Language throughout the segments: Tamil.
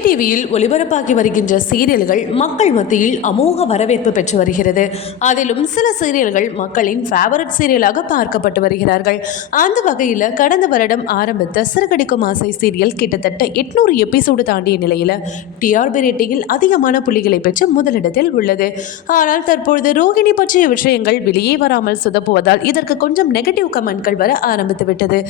விஜய் டிவியில் ஒளிபரப்பாகி வருகின்ற சீரியல்கள் மக்கள் மத்தியில் அமோக வரவேற்பு பெற்று வருகிறது. அதிலும் சில சீரியல்கள் மக்களின் ஃபேவரட் சீரியலாக பார்க்கப்பட்டு வருகிறார்கள். அந்த வகையில் கடந்த வருடம் ஆரம்பித்த சிறுகடிக்கும் ஆசை சீரியல் கிட்டத்தட்ட எட்நூறு எபிசோடு தாண்டிய நிலையில் டிஆர்பி ரேட்டிங்கில் அதிகமான புள்ளிகளை பெற்று முதலிடத்தில் உள்ளது. ஆனால் தற்பொழுது ரோகிணி பற்றிய விஷயங்கள் வெளியே வராமல் சுதப்புவதால் இதற்கு கொஞ்சம் நெகட்டிவ் கமெண்ட்கள் வர ஆரம்பித்துவிட்டது.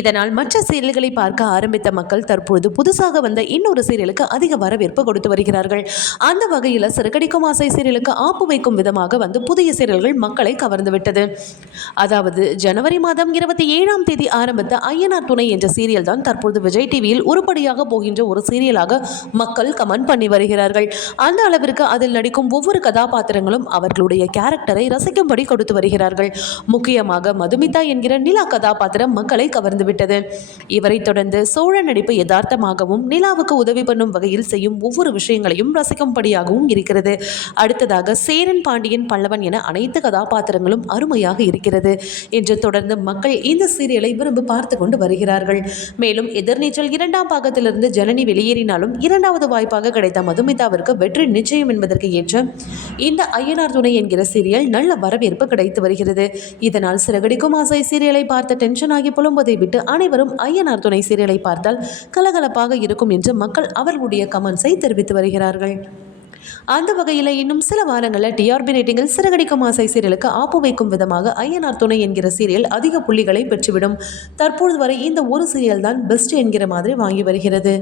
இதனால் மற்ற சீரியல்களை பார்க்க ஆரம்பித்த மக்கள் தற்பொழுது புதுசாக வந்த இன்னொரு சீரியலுக்கு அதிக வரவேற்பு கொடுத்து வருகிறார்கள். அந்த வகையில் சிறுகடிக்கும் ஆசை சீரியலுக்கு ஆப்பு வைக்கும் விதமாக வந்து புதிய சீரியல்கள் மக்களை கவர்ந்து விட்டது. அதாவது ஜனவரி மாதம் இருபத்தி ஏழாம் தேதி ஆரம்பித்த ஐயனார் துணை என்ற சீரியல் தான் தற்பொழுது விஜய் டிவியில் உருப்படியாக போகின்ற ஒரு சீரியலாக மக்கள் கமெண்ட் பண்ணி வருகிறார்கள். அந்த அளவிற்கு அதில் நடிக்கும் ஒவ்வொரு கதாபாத்திரங்களும் அவர்களுடைய கேரக்டரை ரசிக்கும்படி கொடுத்து வருகிறார்கள். முக்கியமாக மதுமிதா என்கிற நிலா கதாபாத்திரம் மக்களை கவர்ந்து விட்டது. இவரை தொடர்ந்து சோழ நடிப்பு யதார்த்தமாகவும் நிலாவுக்கு உதவி பண்ணும் வகையில் செய்யும் ஒவ்வொரு விஷயங்களையும் ரசிக்கும்படியாகவும் இருக்கிறது. அடுத்ததாக சேரன் பாண்டியன் பல்லவன் என அனைத்து கதாபாத்திரங்களும் அருமையாக இருக்கிறது என்று தொடர்ந்து மக்கள் இந்த சீரியலை விரும்பி பார்த்து கொண்டு வருகிறார்கள். மேலும் எதிர்நீச்சல் இரண்டாம் பாகத்திலிருந்து ஜனனி வெளியேறினாலும் இரண்டாவது வாய்ப்பாக கிடைத்த மதுமிதாவிற்கு வெற்றி நிச்சயம் என்பதற்கு ஏற்ற இந்த ஐயனார் துணை என்கிற சீரியல் நல்ல வரவேற்பு கிடைத்து வருகிறது. இதனால் சிறகடிக்கும் ஆசை சீரியலை பார்த்த டென்ஷன் ஆகி புலம்புவதை விட்டு அனைவரும் ஐயனார் துணை சீரியலை பார்த்தால் கலகலப்பாக இருக்கும் என்று மக்கள் அவர் தங்களுடைய கமெண்ட்ஸை தெரிவித்து வருகிறார்கள். அந்த வகையில் இன்னும் சில வாரங்களில் டிஆர்பி ரேட்டிங்கில் சிறகடிக்கும் ஆசை சீரியலுக்கு ஆப்பு வைக்கும் விதமாக ஐயனார் துணை என்கிற சீரியல் அதிக புள்ளிகளை பெற்றுவிடும். தற்பொழுது வரை இந்த ஒரு சீரியல் தான் பெஸ்ட் என்கிற மாதிரி வாங்கி வருகிறது.